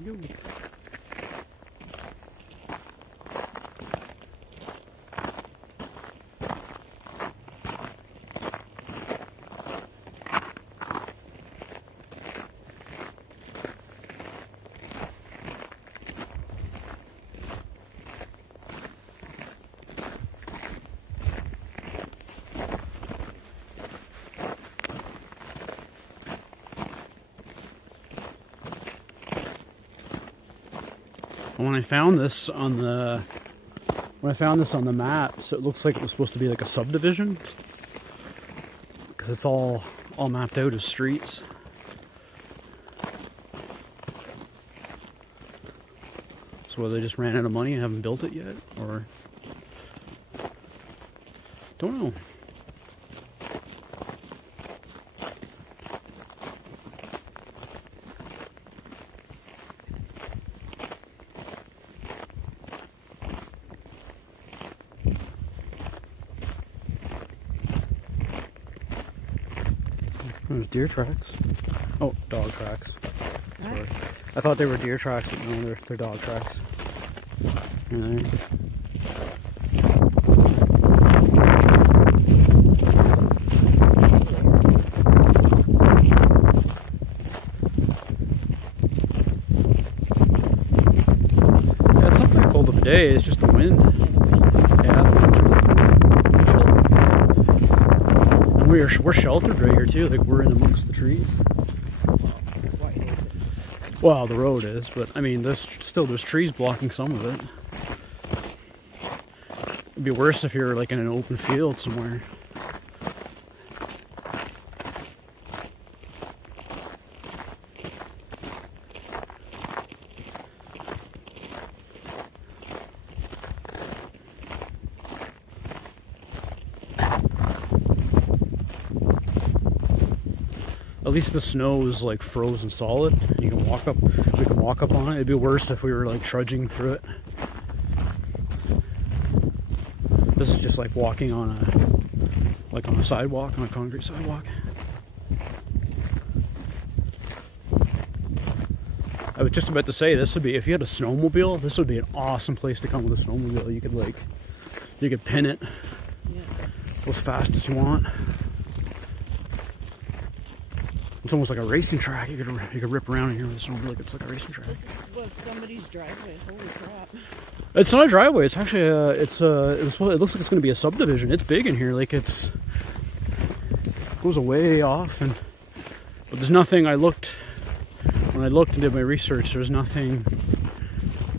we go. When I found this on the map, so it looks like it was supposed to be like a subdivision because it's all mapped out as streets. So whether they just ran out of money and haven't built it yet, or don't know. There's deer tracks. Oh, dog tracks. Sorry. I thought they were deer tracks, but no, they're dog tracks. Yeah. Yeah, it's not that cold of a day, it's just the wind. Yeah, the wind's really cool. We're sheltered right here too, like we're in amongst the trees. Well, the road is, but I mean, there's trees blocking some of it. It'd be worse if you're like in an open field somewhere. At least the snow is like frozen solid. You can walk up. We can walk up on it. It'd be worse if we were like trudging through it. This is just like walking on a sidewalk, on a concrete sidewalk. I was just about to say this would be, if you had a snowmobile, this would be an awesome place to come with a snowmobile. You could pin it, go as fast as you want. It's almost like a racing track. You could rip around in here with a snowmobile like it's like a racing track. This was somebody's driveway. Holy crap! It's not a driveway. It's actually it looks like it's going to be a subdivision. It's big in here. Like it goes away off, but there's nothing. When I looked and did my research, there's nothing.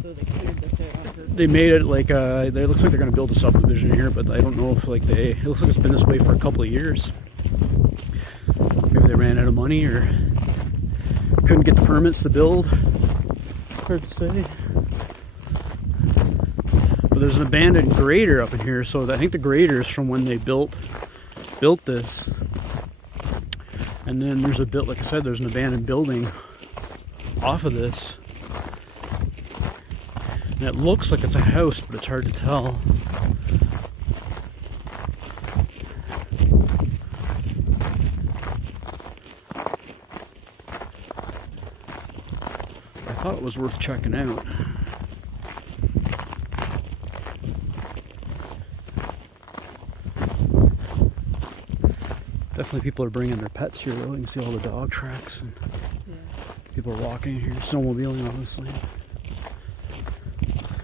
So they cleared this out. They made it like it looks like they're going to build a subdivision here, but I don't know if it looks like it's been this way for a couple of years. Maybe they ran out of money or couldn't get the permits to build. Hard to say. But there's an abandoned grader up in here, so I think the grader is from when they built this. And then there's a bit, like I said, there's an abandoned building off of this. And it looks like it's a house, but it's hard to tell. I thought it was worth checking out. Definitely people are bringing their pets here though. You can see all the dog tracks and people are walking here, snowmobiling obviously. I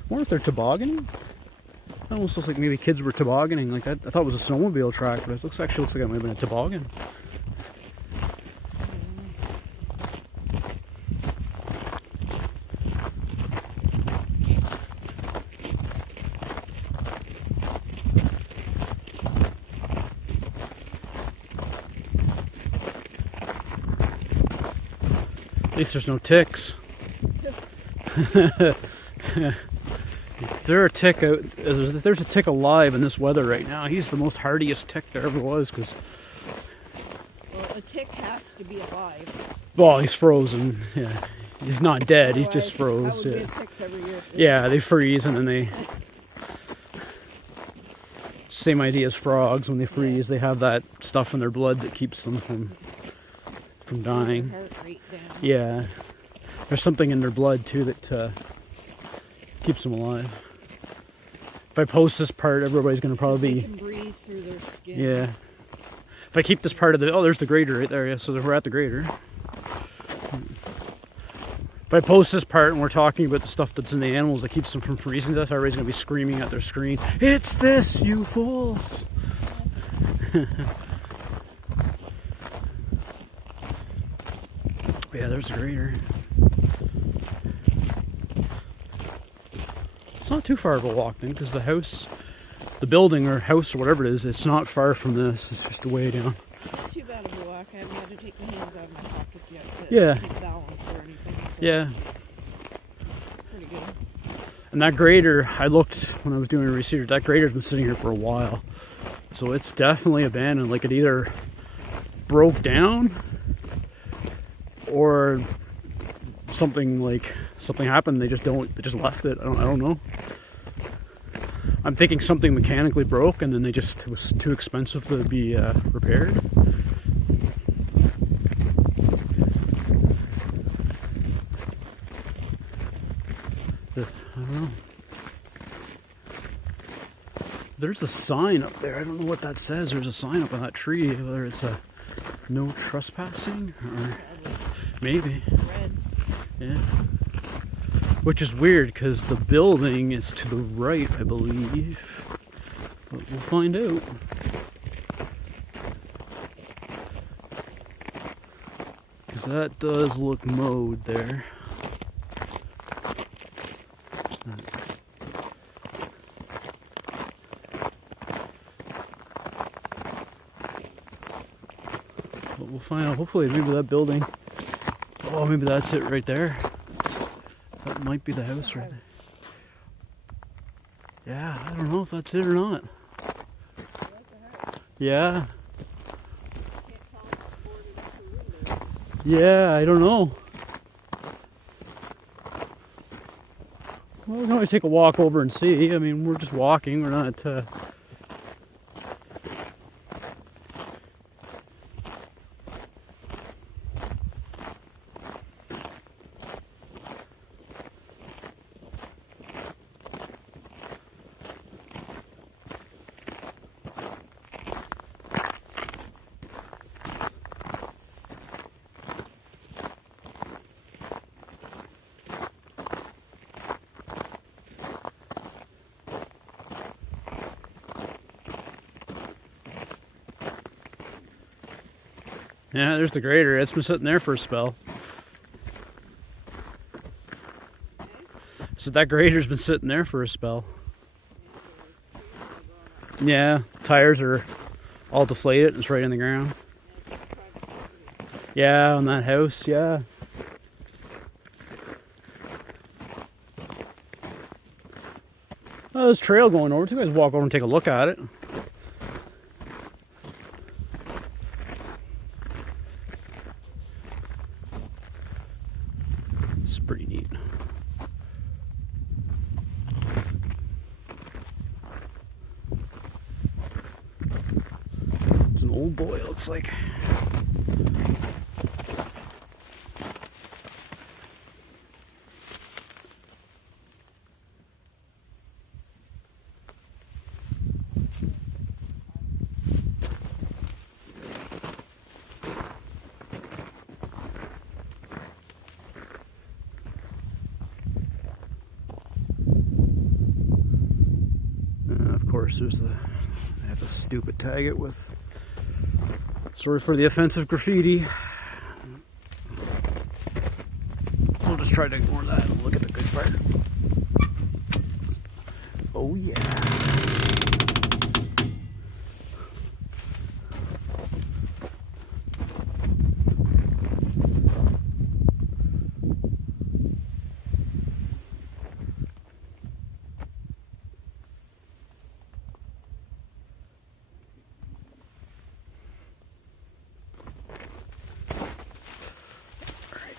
wonder if they're tobogganing? It almost looks like maybe kids were tobogganing. Like I thought it was a snowmobile track, but it actually looks like it might have been a toboggan. At least there's no ticks. There's a tick alive in this weather right now. He's the most hardiest tick there ever was, because well, a tick has to be alive. Well, he's frozen. Yeah, he's not dead. He's just froze. That would be ticks every year. Yeah, they freeze and then they. Same idea as frogs. When they freeze, they have that stuff in their blood that keeps them from dying. Heart rate down. Yeah. There's something in their blood too that keeps them alive. If I post this part, everybody's going to probably They can breathe through their skin. Yeah. If I keep this part of the... Oh, there's the grader right there. Yeah, so we're at the grader. If I post this part and we're talking about the stuff that's in the animals that keeps them from freezing to death, everybody's going to be screaming at their screen, "It's this, you fools!" Yeah, there's the grader. It's not too far of a walk then, because the house, the building or house or whatever it is, it's not far from this. It's just a way down. Not too bad of a walk. I haven't had to take my hands out of my pockets yet to Yeah. keep balance or anything. So Yeah. pretty good. And that grader, I looked when I was doing research, that grader's been sitting here for a while. So it's definitely abandoned. Like it either broke down or something happened. They just left it. I don't know. I'm thinking something mechanically broke and then it was too expensive to be repaired. I don't know. There's a sign up there. I don't know what that says. There's a sign up on that tree, whether it's a no trespassing or maybe. It's red. Yeah. Which is weird because the building is to the right, I believe. But we'll find out. Because that does look mowed there. But we'll find out. Hopefully, maybe that building. Oh, maybe that's it right there. That might be the house right there. Yeah, I don't know if that's it or not. Yeah. Yeah, I don't know. Well, we can always take a walk over and see. I mean, we're just walking. We're not... Yeah, there's the grader. It's been sitting there for a spell. So that grader's been sitting there for a spell. Yeah, tires are all deflated. It's right in the ground. Yeah, on that house, yeah. Oh, there's a trail going over. You guys walk over and take a look at it. It's pretty neat. It's an old boy, it looks like. Of course, there's I have to stupid tag it with sorry for the offensive graffiti. We'll just try to ignore that and look at the good part. Oh yeah.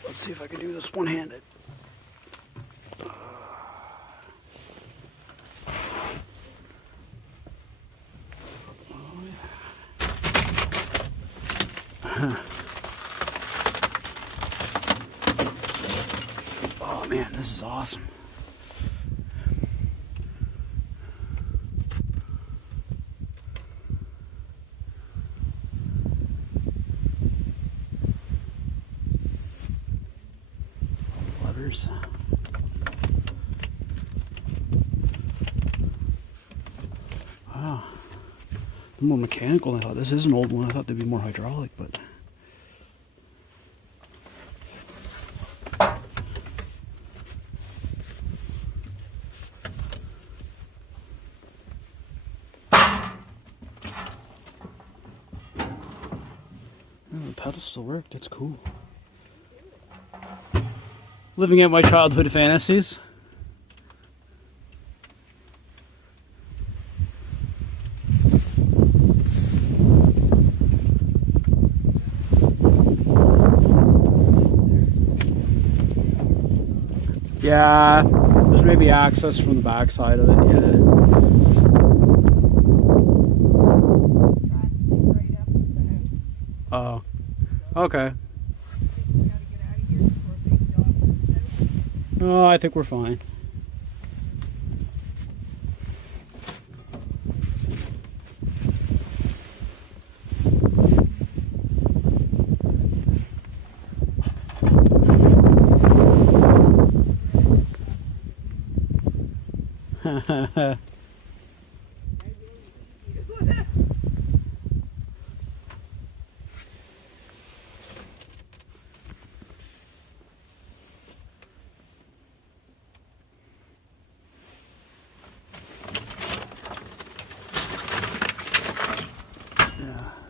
Let's see if I can do this one-handed. Man, this is awesome. Levers. Wow. They're more mechanical than I thought. This is an old one. I thought they'd be more hydraulic, but. The pedals still work. That's cool. Living out my childhood fantasies. Yeah, there's maybe access from the back side of it. Yeah. Oh, okay. Oh, I think we're fine.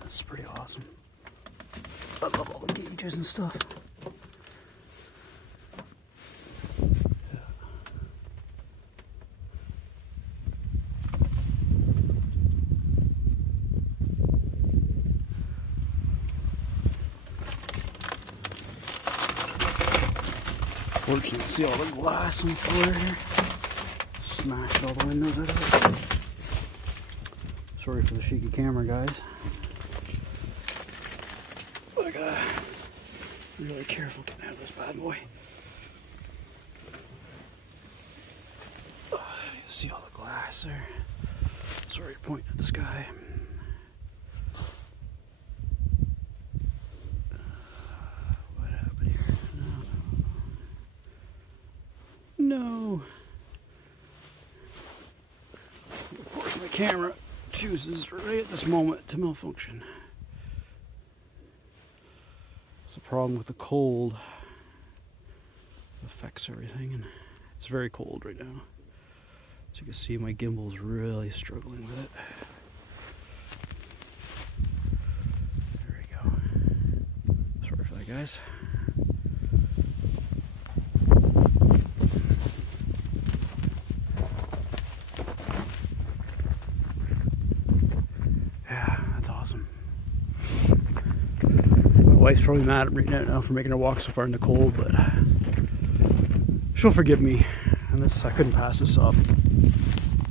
This is pretty awesome. I love all the gauges and stuff. Fortunately, see all the glass on the floor here. Smashed all the windows out of it. Sorry for the shaky camera, guys. But I gotta be really careful getting out of this bad boy. You see all the glass there. Sorry to point at the sky. What happened here? No. Of course, my camera chooses right at this moment to malfunction. It's the problem with the cold. It affects everything, and it's very cold right now. As you can see, my gimbal's really struggling with it. There we go. Sorry for that, guys. Yeah, that's awesome. My wife's probably mad at me right now for making her walk so far in the cold, but she'll forgive me. And this, I couldn't pass this up.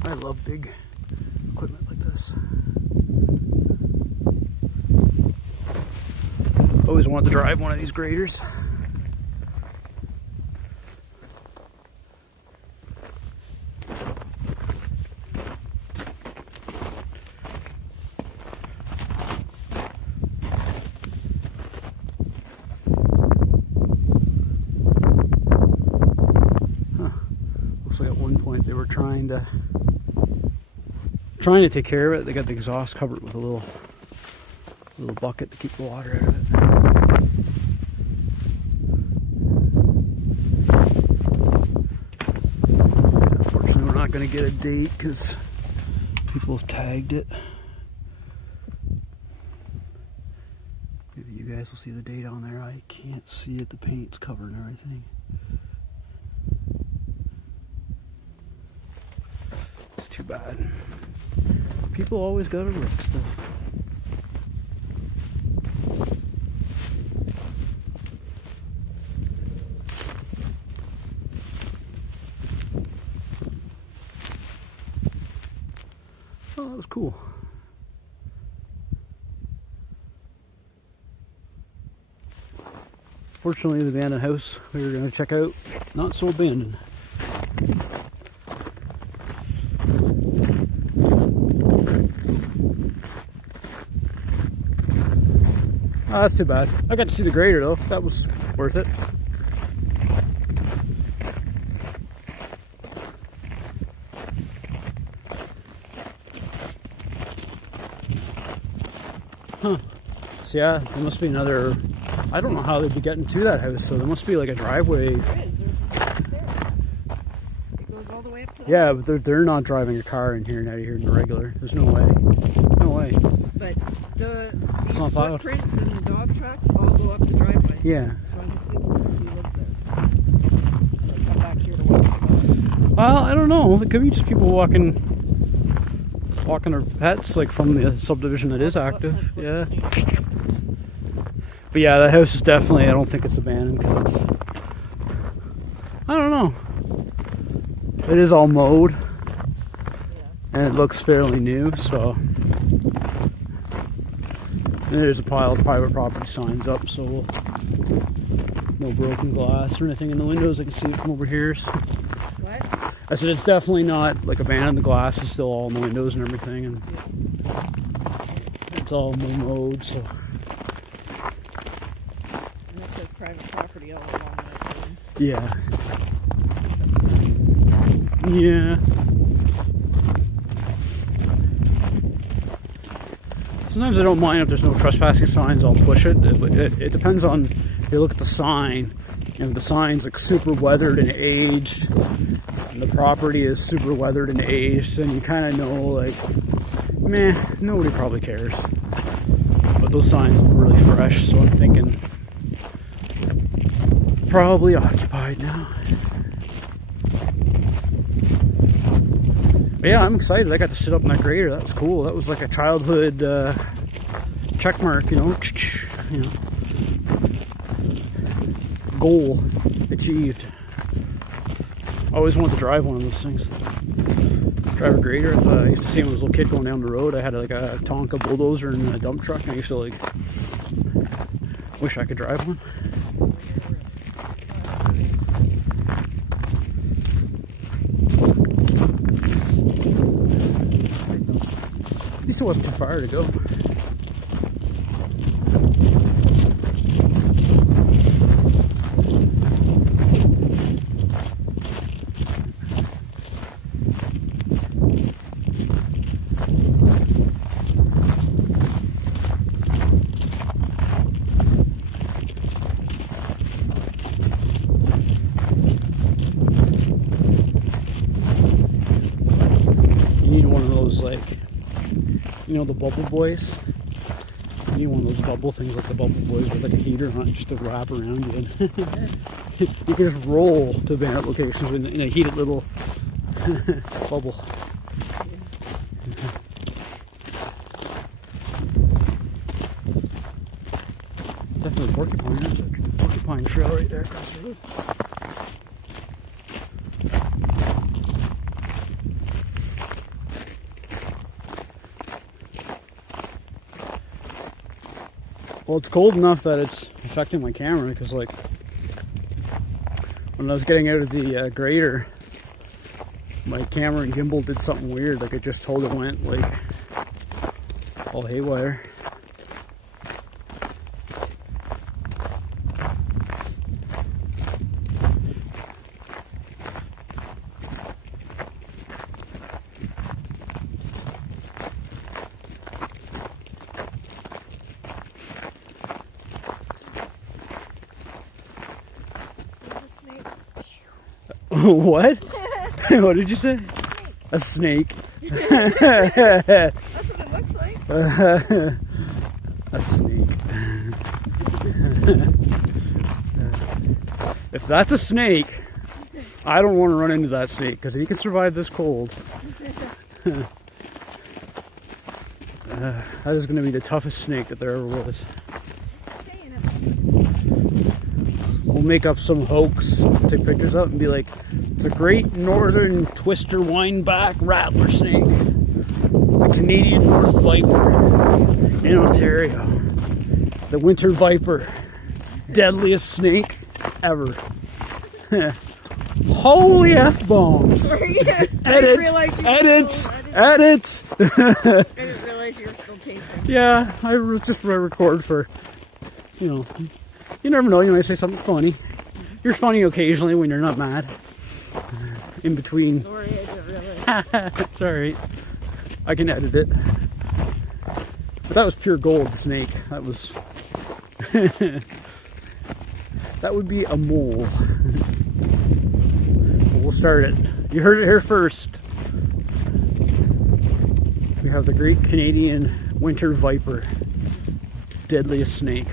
I love big equipment like this. Always wanted to drive one of these graders. Looks like at one point they were trying to take care of it. They got the exhaust covered with a little bucket to keep the water out of it. Unfortunately, we're not going to get a date because people have tagged it. Maybe you guys will see the date on there. I can't see it. The paint's covered and everything. It's too bad. People always gotta wreck stuff. Oh, that was cool. Unfortunately, the abandoned house we were going to check out, not so abandoned. Oh, that's too bad. I got to see the grader though. That was worth it. Huh. So yeah, there must be another... I don't know how they'd be getting to that house, so there must be like a driveway. There is. There. It goes all the way up to the Yeah, house. but they're not driving a car in here and out of here in the regular. There's no way. No way. But these not plowed. footprints and the dog tracks all go up the driveway. Yeah. So I just think if you look there. So come back here to walk the dog. Well, I don't know. It could be just people walking their pets, like from the subdivision that is active. Yeah. But yeah, that house is definitely, I don't think it's abandoned because it's, I don't know. It is all mowed. And it looks fairly new, so. And there's a pile of private property signs up, so no broken glass or anything in the windows. I can see it from over here. So. What? I said it's definitely not like abandoned. The glass is still all in the windows and everything, and it's all mowed. So. And it says private property all along that thing. Yeah. Yeah. Sometimes I don't mind if there's no trespassing signs, I'll push it. It depends on, if you look at the sign, and if the sign's like super weathered and aged, and the property is super weathered and aged, then you kind of know like, meh, nobody probably cares. But those signs look really fresh, so I'm thinking probably occupied now. But yeah, I'm excited. I got to sit up in that grader. That was cool. That was like a childhood check mark, you know, goal achieved. I always wanted to drive one of those things. Drive a grader. I used to see when I was a little kid going down the road. I had like a Tonka bulldozer and a dump truck, and I used to like wish I could drive one. At least it wasn't too far to go. You need one of those, like, you know, the bubble boys. You need one of those bubble things like the bubble boys with like a heater on it just to wrap around you. You can just roll to bandit locations in a heated little bubble. Definitely porcupine. There's a porcupine trail right there across the road. Well, it's cold enough that it's affecting my camera because, like, when I was getting out of the grader, my camera and gimbal did something weird. Like, it just totally went, like, all haywire. What? What did you say? A snake. That's what it looks like. A snake. If that's a snake, I don't want to run into that snake because he can survive this cold. That is going to be the toughest snake that there ever was. We'll make up some hoax, take pictures of it and be like, it's a great northern twister wineback rattler snake. The Canadian North Viper in Ontario. The winter viper Deadliest snake ever. Holy F-bombs. Edit. I didn't realize you were still taping. Yeah, I just record for, you never know, you might say something funny. You're funny occasionally when you're not mad. In between. Sorry, I didn't realize. It's alright. I can edit it. But that was pure gold snake. That was... that would be a mole. We'll start it. You heard it here first. We have the Great Canadian Winter Viper. Deadliest snake.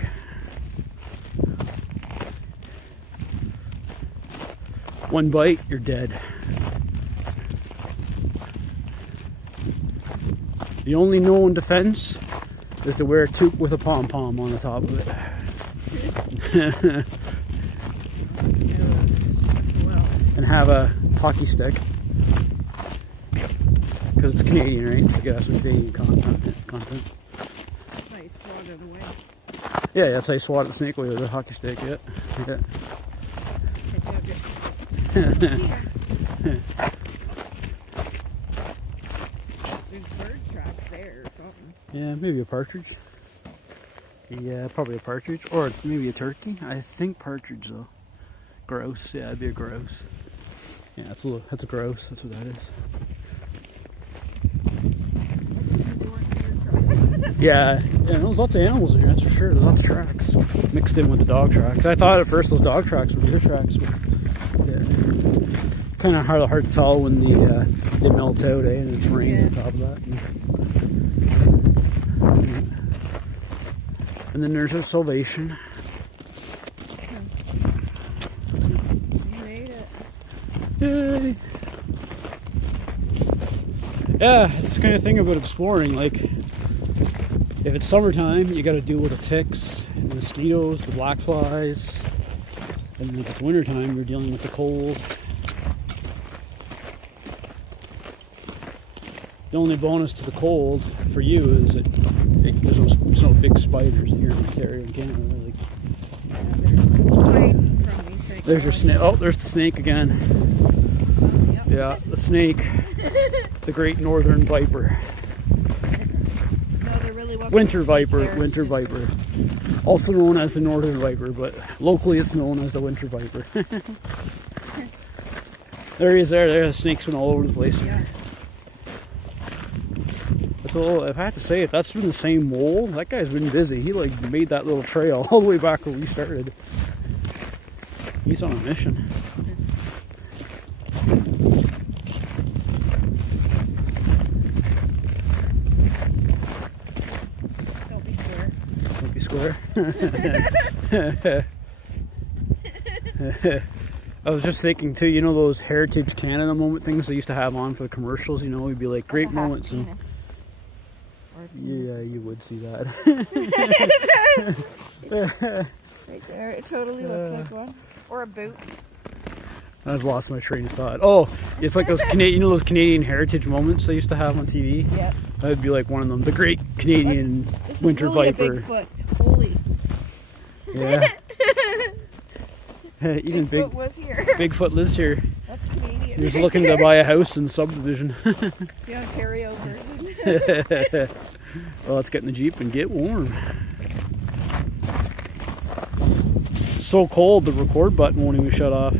One bite, you're dead. The only known defense is to wear a toque with a pom-pom on the top of it. And have a hockey stick. Because it's Canadian, right? So you gotta have some Canadian content. Nice, swat it away. Yeah, that's how you swat a snake away with a hockey stick, yeah. There's bird tracks there or something. Yeah, maybe a partridge. Yeah, probably a partridge. Or maybe a turkey. I think partridge though. Grouse, yeah, it'd be a grouse. Yeah, that's a grouse, that's what that is. Yeah, there's lots of animals in here, that's for sure. There's lots of tracks mixed in with the dog tracks. I thought at first those dog tracks were deer tracks, but yeah. Kind of hard to tell when they melt out, and it's rain on top of that. And then there's a Salvation. You made it. Yay! Yeah, it's the kind of thing about exploring. Like, if it's summertime, you got to deal with the ticks, and the mosquitoes, the black flies. And if it's wintertime, you're dealing with the cold. The only bonus to the cold for you is that there's no big spiders here in Ontario and Canada. Like, Hiding from me, thank there's your God. snake. Oh, there's the snake again. Yep. Yeah, the snake. The Great Northern Viper. No, there really wasn't Winter a snake Viper. there. Winter Viper. Also known as the Northern Viper, but locally it's known as the Winter Viper. There he is there. There's snakes went all over the place. Yeah. So if I have to say, if that's been the same mole, that guy's been busy. He like made that little trail all the way back where we started. He's on a mission. Don't be square. Don't be square. I was just thinking too, you know those Heritage Canada moment things they used to have on for the commercials, we'd be like great moments and yeah, you would see that. Right there, it totally looks like one. Or a boot. I've lost my train of thought. Oh, it's like those Canadian, those Canadian Heritage moments they used to have on TV. Yep. That'd be like one of them. The Great Canadian This Winter is really Viper. a Bigfoot. Holy. Yeah. Even Bigfoot was here. Bigfoot lives here. That's Canadian. He's looking to buy a house in subdivision. The Ontario version. Well, let's get in the Jeep and get warm. So cold, the record button won't even shut off.